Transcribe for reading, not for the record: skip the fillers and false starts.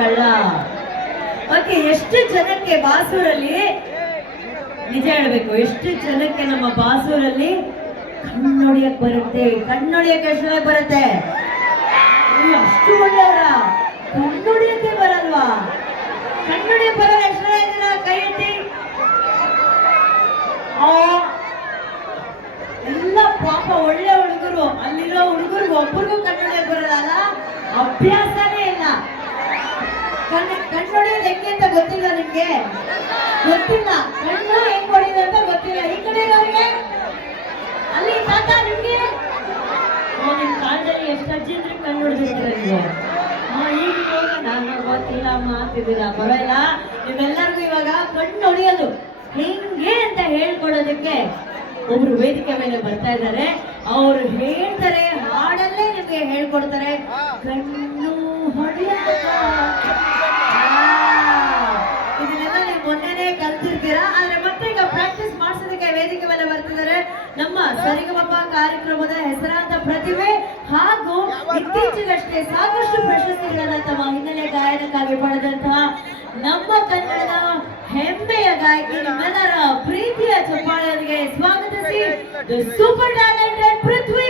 ಕಳ್ಳ. ಓಕೆ, ಎಷ್ಟು ಜನಕ್ಕೆ ಬಾಸೂರಲ್ಲಿ, ನಿಜ ಹೇಳ್ಬೇಕು, ಎಷ್ಟು ಜನಕ್ಕೆ ನಮ್ಮ ಬಾಸೂರಲ್ಲಿ ಕಣ್ಣೊಡಿಯಕ್ ಬರುತ್ತೆ? ಕಣ್ಣೊಡಿಯಕ್ಕೆ ಎಷ್ಟು ಬರುತ್ತೆ? ಅಷ್ಟು ಒಳ್ಳೆಯವರ ಕಣ್ಣೊಡಿಯಕ್ಕೆ ಬರಲ್ವಾ? ಕಣ್ಣೊಡಿಯಕ್ಕೆ ಬರಲ್ಲ ಎಷ್ಟು ಜನ ಇದ್ದೀರಾ? ಕೈ ಎತ್ತಿ. ಎಲ್ಲ ಪಾಪ ಒಳ್ಳೆ ಹುಡುಗರು, ಅಲ್ಲಿರೋ ಹುಡುಗರು ಒಬ್ಬರಿಗೂ ಕಣ್ಣೊಡಿಯಕ್ಕೆ ಬರಲ್ಲ, ಅಭ್ಯಾಸನೇ ಇಲ್ಲ. ಕಣ್ಣೊಡಿಯೋದು ಹೆಂಗೆ ಅಂತ ಗೊತ್ತಿಲ್ಲ ನಿಮ್ಗೆ? ಗೊತ್ತಿಲ್ಲ. ಕಣ್ಣು ಹೆಂಗ್ ಹೊಡಿಯೋದು ಅಂತ ಗೊತ್ತಿಲ್ಲ. ಈ ಕಡೆ ಅವರಿಗೆ ಅಲ್ಲಿ ತಾತ ನಿಮ್ಗೆ ನಿಮ್ ಕಾಲದಲ್ಲಿ ಎಷ್ಟು ಅಜ್ಜಿ ಅಂದ್ರೆ ಕಣ್ಣು ಹೊಡೆದಿರ್ತೀರ ನೀವು. ಈಗ ನಾನು ಗೊತ್ತಿಲ್ಲ ಮಾತಿದ್ದೀರಾ, ಬರೋಲ್ಲ. ನೀವೆಲ್ಲರಿಗೂ ಇವಾಗ ಕಣ್ಣು ಹೊಡಿಯೋದು ಹೆಂಗೆ ಅಂತ ಹೇಳ್ಕೊಡೋದಕ್ಕೆ ಒಬ್ರು ವೇದಿಕೆ ಮೇಲೆ ಬರ್ತಾ ಇದ್ದಾರೆ. ಅವ್ರು ಹೇಳ್ತಾರೆ, ಹಾಡಲ್ಲೇ ನಿಮ್ಗೆ ಹೇಳ್ಕೊಡ್ತಾರೆ ಕಣ್ಣು ಹೊಡೆಯ. ಇದನ್ನೆಲ್ಲ ನೀವು ಮೊನ್ನೆನೇ ಕಲ್ತಿರ್ತೀರಾ, ಆದ್ರೆ ಮತ್ತೆ ಈಗ ಪ್ರಾಕ್ಟೀಸ್ ಮಾಡಿಸೋದಕ್ಕೆ ವೇದಿಕೆ ಮೇಲೆ ಬರ್ತಿದ್ದಾರೆ ನಮ್ಮ ಸರಿಗಮಪ ಕಾರ್ಯಕ್ರಮದ ಹೆಸರಾಂತ ಪ್ರತಿಭೆ ಹಾಗೂ ಇತ್ತೀಚೆಗಷ್ಟೇ ಸಾಕಷ್ಟು ಪ್ರಶಸ್ತಿಗಳನ್ನ ತಮ್ಮ ಹಿನ್ನೆಲೆ ಗಾಯನಕ್ಕಾಗಿ ಪಡೆದಂತಹ ನಮ್ಮ ಕನ್ನಡದ ಹೆಮ್ಮೆಯ ಗಾಯಕಿ, ನಿಮ್ಮೆಲ್ಲರ ಪ್ರೀತಿಯ ಚಪ್ಪಾಳೆಯೊಂದಿಗೆ ಸ್ವಾಗತಿಸಿ ದ ಸೂಪರ್ ಟ್ಯಾಲೆಂಟೆಡ್ ಪೃಥ್ವಿ.